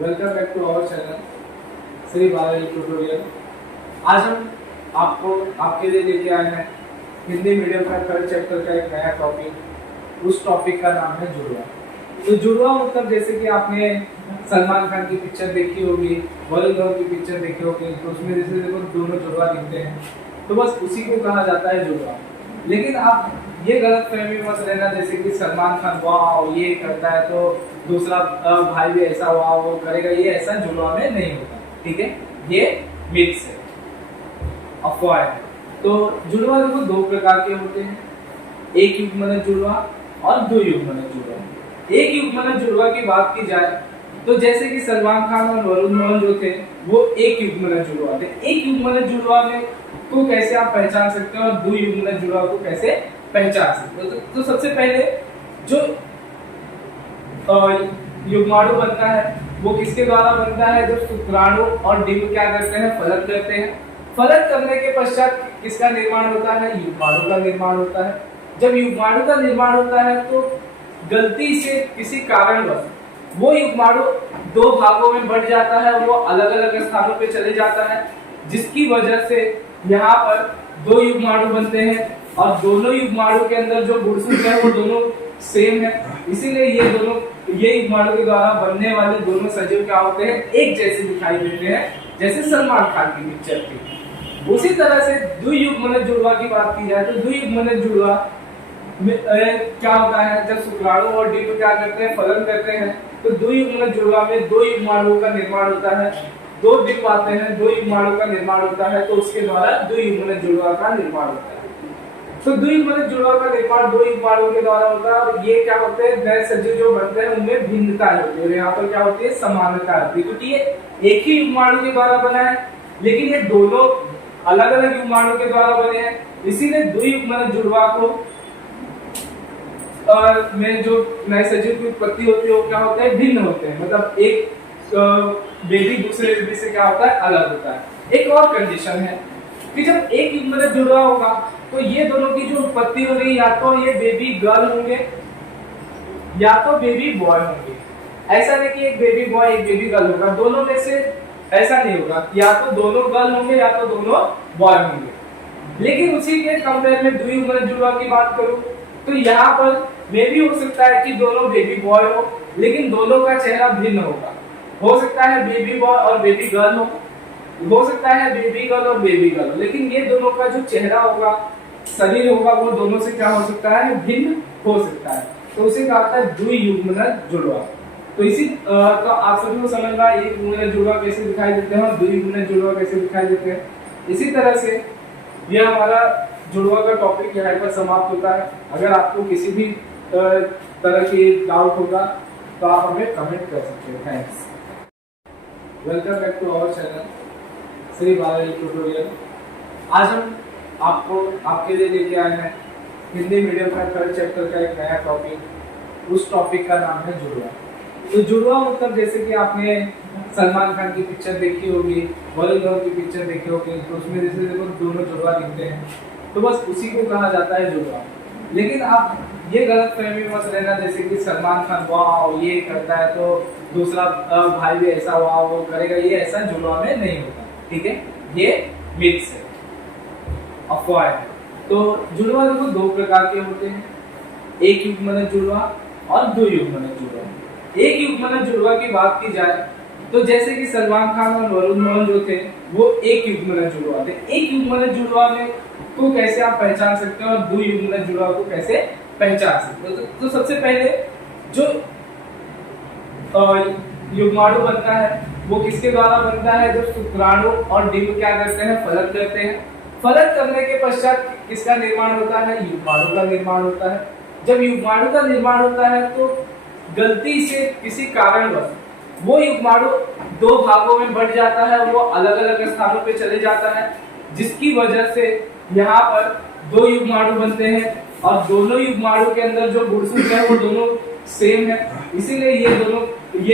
Welcome back to our channel Shri Balaji tutorial. आज हम आपको आपके लिए लेके आए हैं हिंदी मीडियम का थर्ड चैप्टर का एक नया टॉपिक। उस टॉपिक का नाम है जुड़वा। तो जुड़वा मतलब जैसे कि आपने सलमान खान की पिक्चर देखी होगी, वरुण धवन की पिक्चर देखी होगी, तो उसमें जैसे देखो दोनों जुड़वा दिखते हैं, तो बस उसी को कहा जाता है जुड़वा। लेकिन आप ये गलत फहमी मत लेना जैसे कि सलमान खान वाह ये करता है तो दूसरा भाई भी ऐसा वाह वो करेगा, ये ऐसा जुड़वा में नहीं होता। ठीक है, ये मिथ्स है, अफवाह है। तो जुड़वा देखो दो प्रकार के होते हैं, एक युग्मनज जुड़वा और दो युग्मनज जुड़वा। एक युग्मनज जुड़वा की बात की जाए तो जैसे कि सलमान खान और वरुण धवन जो थे वो एक युग्मनज जुड़वा थे। एक युग्मनज जुड़वा में को कैसे आप पहचान सकते हो और दो युग्मनज जुड़वा को कैसे पहचान सकते हो? तो सबसे पहले जो युग्माणु बनता है वो किसके द्वारा बनता है? जब शुक्राणु और डिंब क्या करते हैं? फलन करते हैं। फलन करने के पश्चात किसका निर्माण होता है? युग्माणु का निर्माण होता है। जब युग्माणु का निर्माण होता है तो गलती से किसी कारणवश वो युग्माणु दो भागों में बढ़ जाता है, वो अलग अलग स्थानों पे चले जाता है, जिसकी वजह से यहाँ पर दो युग्माणु बनते हैं और दोनों युग्माणु के अंदर जो गुणसूत्र है वो दोनों सेम है। इसीलिए ये युग्माणु के द्वारा बनने वाले दोनों सजीव क्या होते हैं? एक जैसे दिखाई देते हैं, जैसे सलमान खान की पिक्चर थी। उसी तरह से द्वियुग्मनज जुड़वा की बात की जाए तो द्वियुग्मनज जुड़वा क्या होता है? जब शुक्राणु और डिंब क्या करते हैं? फलन करते हैं। तो द्वियुग्मनज जुड़वा में दो युग्माणुओं का निर्माण होता है, दो डिंब आते हैं, दो युग्माणुओं का निर्माण होता है, तो उसके द्वारा द्वियुग्मनज जुड़वा का निर्माण होता है। तो द्वियुग्मनज जुड़वा का निर्माण दो युग्माणुओं के द्वारा होता है और ये क्या होते हैं? नए सजीव जो बनते हैं उनमें भिन्नता होती है और यहाँ पर क्या होती है? समानता होती है, क्योंकि ये एक ही युग्माणु के द्वारा बना है लेकिन ये दोनों अलग अलग युग्माणु के द्वारा बने हैं। इसीलिए द्वियुग्मनज जुड़वा को में जो नए सजीव की उत्पत्ति होती है वो क्या होते हैं? भिन्न होते हैं। मतलब एक बेबी दूसरे बेबी से क्या होता है? अलग होता है। एक और कंडीशन है कि जब एक युग्मनज जुड़वा होगा तो ये दोनों की जो उत्पत्ति हो रही है या तो ये बेबी गर्ल होंगे या तो बेबी बॉय होंगे। ऐसा नहीं कि एक बेबी बॉय एक बेबी गर्ल होगा, दोनों में से ऐसा नहीं होगा, या तो दोनों गर्ल होंगे या तो दोनों बॉय होंगे। लेकिन उसी के कंपेयर में द्वियुग्मनज जुड़वा की बात करूं तो यहाँ पर मे भी हो सकता है कि दोनों बेबी बॉय हो लेकिन दोनों का चेहरा भिन्न होगा। हो सकता है बेबी बॉय और बेबी गर्ल हो सकता है बेबी गर्ल और बेबी गर्ल, लेकिन ये दोनों का जो चेहरा होगा, शरीर होगा, वो दोनों से क्या हो सकता है? भिन्न हो सकता है। तो उसे कहा जाता है द्वियुग्मनज जुड़वा। तो इसी तो आप सभी को समझ में एक युग्मनज जुड़वा कैसे दिखाई देते हैं और द्वियुग्मनज जुड़वा कैसे दिखाई देते हैं। इसी तरह से यह हमारा जुड़वा का टॉपिक यहाँ पर समाप्त होता है। अगर आपको किसी भी तरह की डाउट होगा तो आप हमें कमेंट कर सकते हैं। Thanks. Welcome back to our channel Shri Balaji tutorial. आज हम आपको आपके लिए लेके आए हैं हिंदी मीडियम का थर्ड चैप्टर का एक नया टॉपिक। उस टॉपिक का नाम है जुड़वा। तो जुड़वा मतलब जैसे कि आपने सलमान खान की पिक्चर देखी होगी, वरुण धवन की पिक्चर देखी होगी, तो उसमें जैसे देखो दोनों जुड़वा दिखते हैं, तो बस उसी को कहा जाता है जुड़वा। लेकिन आप ये गलत फहमी मत लेना जैसे कि सलमान खान वाह ये करता है तो दूसरा भाई भी ऐसा वाह वो करेगा, ये ऐसा जुड़वा में नहीं होता। ठीक है, ये मिथ्स है, अफवाह है। तो जुड़वा देखो दो प्रकार के होते हैं, एक युग्मनज जुड़वा और दो युग्मनज जुड़वा। एक युग्मनज जुड़वा की बात की जाए तो जैसे कि सलमान खान और वरुण धवन जो थे वो एक युग्मनज जुड़वा थे। एक युग्मनज जुड़वा में को कैसे आप पहचान सकते हो और दो युग्मनज जुड़वा को कैसे पहचान सकते हो? तो सबसे पहले जो युग्माणु बनता है वो किसके द्वारा बनता है? जब शुक्राणु और डिंब क्या करते हैं? फलन करते हैं। फलन करने के पश्चात किसका निर्माण होता है? युग्माणु का निर्माण होता है। जब युग्माणु का निर्माण होता है तो गलती से किसी कारणवश वो युग्माणु दो भागों में बढ़ जाता है, वो अलग अलग स्थानों पे चले जाता है, जिसकी वजह से यहाँ पर दो युग्माणु बनते हैं और दोनों युग्माणु के अंदर जो गुणसूत्र है वो दोनों सेम है। इसीलिए ये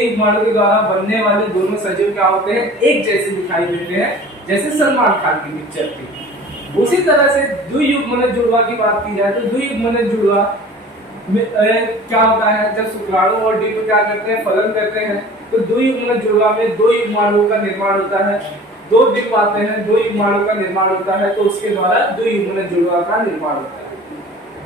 युग्माणु के द्वारा बनने वाले दोनों सजीव क्या होते हैं? एक जैसे दिखाई देते हैं, जैसे सलमान खान की पिक्चर थी। उसी तरह से द्वियुग्मनज जुड़वा की बात की जाए तो द्वियुग्मनज जुड़वा क्या होता है? जब शुक्राणु और डिंब क्या करते हैं? फलन करते हैं। तो द्वियुग्मनज जुड़वा में दो युग्माणुओं का निर्माण होता है, दो डिंब आते हैं, दो युग्माणुओं का निर्माण होता है, तो उसके द्वारा द्वियुग्मनज जुड़वा का निर्माण होता है।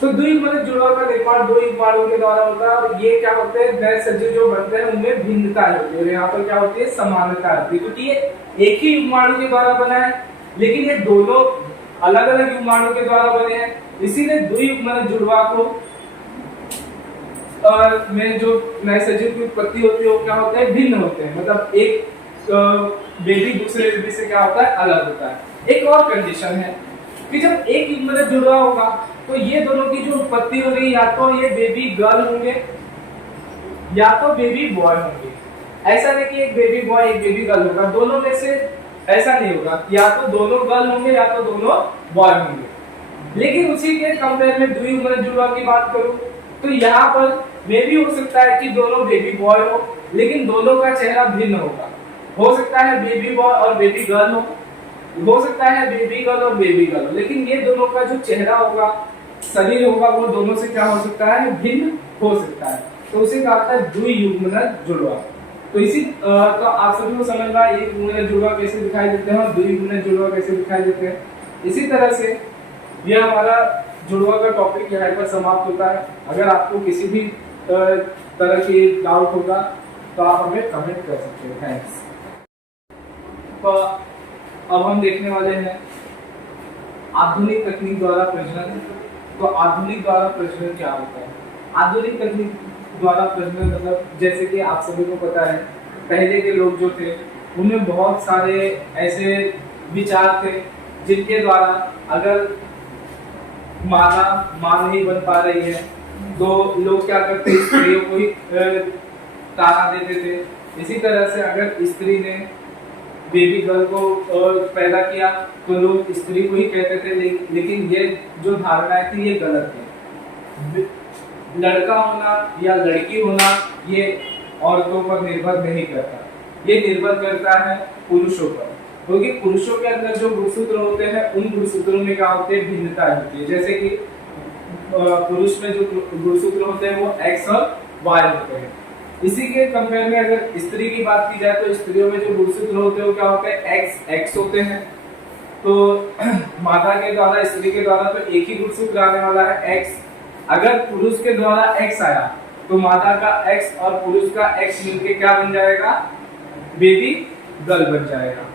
तो द्वियुग्मनज जुड़वा का निर्माण दो युग्माणुओं के द्वारा होता है, और ये क्या होते हैं, नए सजीव जो बनते हैं उनमें भिन्नता होती है, और यहाँ पर क्या होती है, समानता होती है, क्योंकि ये एक ही युग्माणु के द्वारा बना है, लेकिन ये दोनों अलग अलग युग्माणु के द्वारा बने हैं, इसीलिए द्वियुग्मनज जुड़वा को में जो नए सजीव की उत्पत्ति होती है वो क्या होते हैं, भिन्न होते हैं, मतलब एक बेबी दूसरे बेबी से क्या होता है, अलग होता है। एक और कंडीशन है कि जब एक युग्मनज जुड़वा होगा तो ये दोनों की जो उत्पत्ति हो रही, या तो ये बेबी गर्ल होंगे या तो बेबी बॉय होंगे। ऐसा नहीं कि एक बेबी बॉय एक बेबी गर्ल होगा, दोनों में से ऐसा नहीं होगा, या तो दोनों गर्ल होंगे या तो दोनों बॉय होंगे। लेकिन उसी के कंपेयर में द्वियुग्मनज जुड़वा की बात करूं तो यहाँ पर मे भी हो सकता है कि दोनों बेबी बॉय हो, लेकिन दोनों का चेहरा भिन्न होगा। हो सकता है बेबी बॉय और बेबी गर्ल हो सकता है बेबी गर्ल और बेबी गर्ल, लेकिन ये दोनों का जो चेहरा होगा, शरीर होगा, वो दोनों से क्या हो सकता है, भिन्न हो सकता है, तो उसे कहा जाता है द्वियुग्मनज जुड़वा। तो इसी तो आप सभी को समझ रहा है एक युग्मनज जुड़वा कैसे दिखाई देते हैं और द्वियुग्मनज जुड़वा कैसे दिखाई देते हैं। इसी तरह से यह हमारा जुड़वा का टॉपिक यहाँ पर समाप्त होता है। अगर आपको किसी भी तरह की डाउट होगा तो आप हमें कमेंट कर सकते हैं। थैंक्स। तो अब हम देखने वाले हैं आधुनिक तकनीक द्वारा प्रजनन। तो आधुनिक द्वारा प्रजनन क्या होता है? आधुनिक तकनीक द्वारा प्रजनन मतलब जैसे कि आप सभी को पता है, पहले के लोग जो थे उनमें बहुत सारे ऐसे विचार थे जिनके द्वारा अगर मादा मां नहीं बन पा रही है तो लोग क्या करते, स्त्रियों को ही ताना देते थे। इसी तरह से अगर स्त्री ने बेबी गर्ल को पैदा किया तो लोग स्त्री को ही कहते थे, लेकिन ये जो धारणाएं थी ये गलत है। लड़का होना या लड़की होना ये औरतों पर निर्भर नहीं करता, ये निर्भर करता है पुरुषों पर, क्योंकि पुरुषों के अंदर जो गुणसूत्र होते हैं उन गुणसूत्रों में क्या होते हैं, भिन्नता होती है। जैसे कि पुरुष में जो गुणसूत्र होते हैं वो एक्स और वाई होते हैं। इसी के कंपेयर में अगर स्त्री की बात की जाए तो स्त्रियों में जो गुणसूत्र होते हैं वो क्या होते हैं, एक्स होते हैं। तो मादा के द्वारा स्त्री के द्वारा तो एक ही गुणसूत्र आने वाला है एक्स। अगर पुरुष के द्वारा एक्स आया तो मादा का एक्स और पुरुष का एक्स मिलके क्या बन जाएगा, बेबी गर्ल बन जाएगा।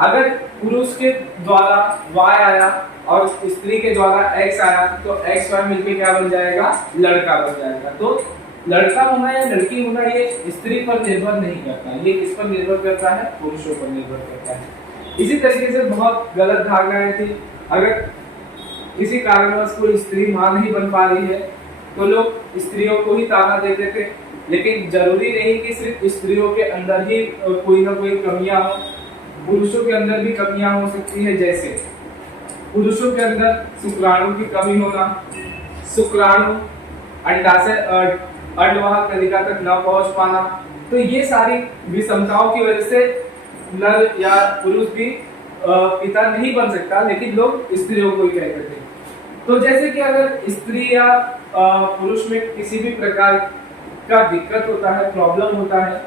अगर पुरुष के द्वारा वाई आया और स्त्री के द्वारा एक्स आया तो एक्स वाई मिलके क्या बन जाएगा, लड़का बन जाएगा। तो लड़का होना या लड़की होना ये स्त्री पर निर्भर नहीं करता, ये किस पर निर्भर करता है, पुरुषों पर निर्भर करता है। इसी तरीके से बहुत गलत धारणाएं थी। अगर किसी कारणवश कोई स्त्री मां नहीं बन पा रही है तो लोग स्त्रियों को ही ताना देते थे, लेकिन जरूरी नहीं कि सिर्फ स्त्रियों के अंदर ही कोई ना कोई कमियां हो, पुरुषों के अंदर भी कमियां हो सकती है। जैसे पुरुषों के अंदर शुक्राणु की कमी होना, शुक्राणु अंडाशय अंडवाहक नलिका तक न पहुंच पाना, तो ये सारी विषमताओं की वजह से नर या पुरुष भी पिता नहीं बन सकता, लेकिन लोग स्त्रियों को ही कहते थे। तो जैसे कि अगर स्त्री या पुरुष में किसी भी प्रकार का दिक्कत होता है, प्रॉब्लम होता है,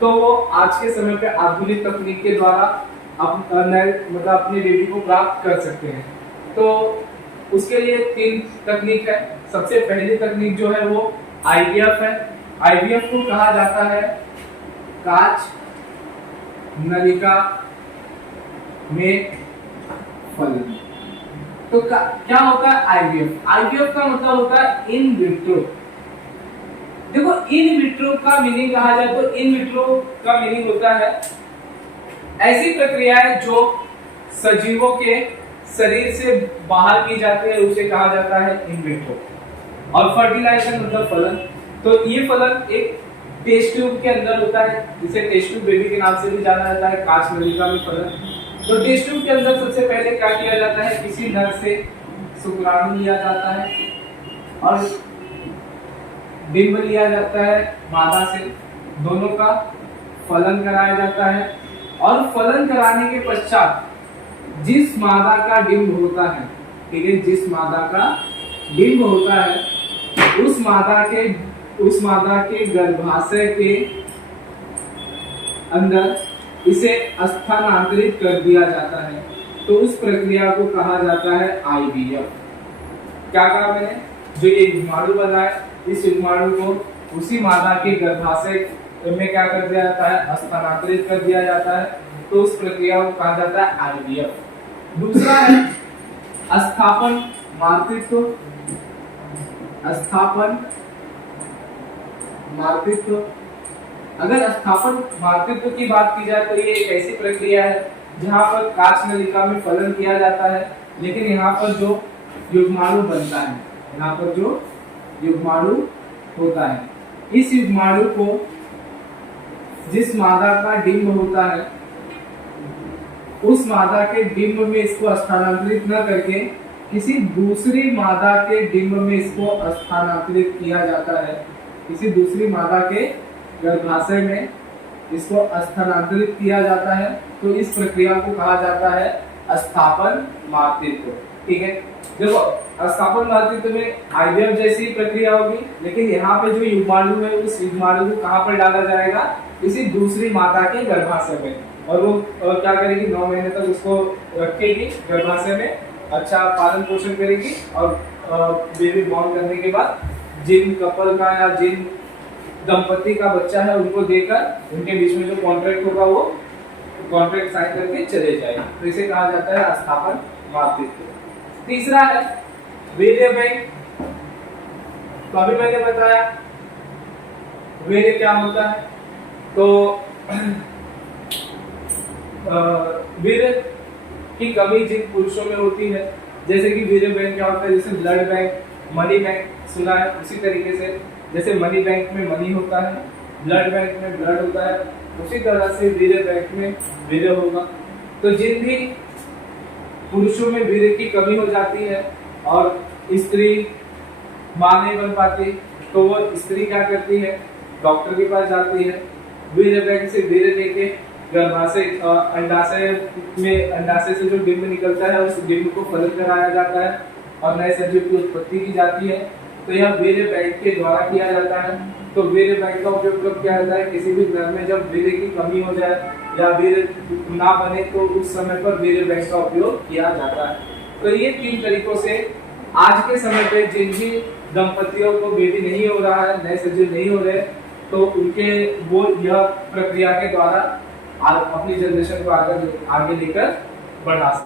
तो वो आज के समय पे आधुनिक तकनीक के द्वारा मतलब अपने बेबी को प्राप्त कर सकते हैं। तो उसके लिए 3 तकनीक है। सबसे पहली तकनीक जो है वो IVF है। IVF को कहा जाता है कांच नलिका में फलन। तो क्या होता है IVF? IVF का मतलब होता है इन विट्रो। देखो, इन विट्रो का मीनिंग कहा जाए तो इन विट्रो का मीनिंग होता है ऐसी प्रक्रियाएं जो सजीवों के शरीर से बाहर की जाती है, उसे कहा जाता है इन विट्रो। और फर्टिलाइजेशन मतलब फलन। तो ये फलन एक टेस्ट ट्यूब के अंदर होता है, जिसे टेस्ट ट्यूब बेबी के नाम से भी जाना जाता है, कांच नलिका में फलन। तो टेस्ट ट्यूब के अंदर सबसे पहले क्या किया जाता है, किसी नर से शुक्राणु लिया जाता है और डिंब लिया जाता है मादा से, दोनों का फलन कराया जाता है। और फलन कराने के पश्चात जिस मादा का डिंब होता है, ठीक है, जिस मादा का डिंब होता है उस मादा के गर्भाशय के अंदर इसे स्थानांतरित कर दिया जाता है, तो उस प्रक्रिया को कहा जाता है आईवीएफ। क्या कहा मैंने? जो ये युग्माणु बना है, इस युग्माणु को उसी मादा के गर्भाशय में क्या कर दिया जाता है? स्थानांतरित कर दिया जाता है, तो उस प्रक्रिया को कहा जाता है आईवीएफ। दूसरा है स्थापन मातृत्व। स्थापन मातृत्व, अगर स्थापन मातृत्व की बात की जाए तो ये एक ऐसी प्रक्रिया है जहां पर काच नलिका में फलन किया जाता है, लेकिन यहाँ पर जो युग्माणु बनता है, यहाँ पर जो युग्माणु होता है, इस युग्माणु को जिस मादा का डिंब होता है उस मादा के डिंब में इसको स्थानांतरित न करके किसी दूसरी मादा के डिंब में इसको स्थानांतरित किया जाता है। किसी दूसरी मादा के गर्भाशय में इसको स्थानांतरित किया जाता है, तो इस प्रक्रिया को कहा जाता है स्थापन मातृत्व। ठीक है, देखो स्थापन मातृत्व में आईवीएफ जैसी प्रक्रिया होगी, लेकिन यहाँ पे जो युग्माणु है उस युग्माणु को कहाँ पर डाला जाएगा? किसी दूसरी माता के गर्भाशय में, और वो क्या करेगी? 9 महीने तक उसको रखेगी गर्भाशय में, अच्छा पालन पोषण करेगी, और बेबी बॉर्न करने के बाद जिन कपल का या जिन दंपति का बच्चा है उनको देकर उनके बीच में जो कॉन्ट्रैक्ट होगा वो कॉन्ट्रैक्ट साइन करके चले जाएंगे, तो इसे कहा जाता है स्थापन मातृत्व। तीसरा है वीर्य बैंक। तो अभी मैंने बताया वीर्य क्या होता है, तो वीर्य की कमी जिन पुरुषों में होती है, जैसे कि वीर्य बैंक क्या होता है? जैसे ब्लड बैंक, मनी बैंक सुना है, उसी तरीके से जैसे मनी बैंक में मनी होता है, ब्लड बैंक में ब्लड होता है, उसी तरह से वीर्य बैंक में वीर्य होगा। तो जिन भी पुरुषों में वीर्य की कमी हो जाती है और स्त्री मां नहीं बन पाती, तो वो स्त्री क्या करती है? डॉक्टर के पास जाती है, वीर्य बैंक से वीर्य लेके गर्भाशय अंडाशय से जो डिंब निकलता है उस डिंब को फलन कराया जाता है और नए सजीव की उत्पत्ति की जाती है। तो यह वीर्य बैंक के द्वारा किया जाता है। तो वीर्य बैंक का उपयोग कब किया जाता है? किसी भी नर में जब वीर्य की कमी हो जाए या वीर्य ना बने, तो उस समय पर वीर्य बैंक का उपयोग किया जाता है। तो ये 3 तरीकों से आज के समय पे जिन भी दंपतियों को बेबी नहीं हो रहा है, नए सजीव नहीं हो रहे, तो उनके वो यह प्रक्रिया के द्वारा अपनी जनरेशन को आगे लेकर बढ़ा सकते।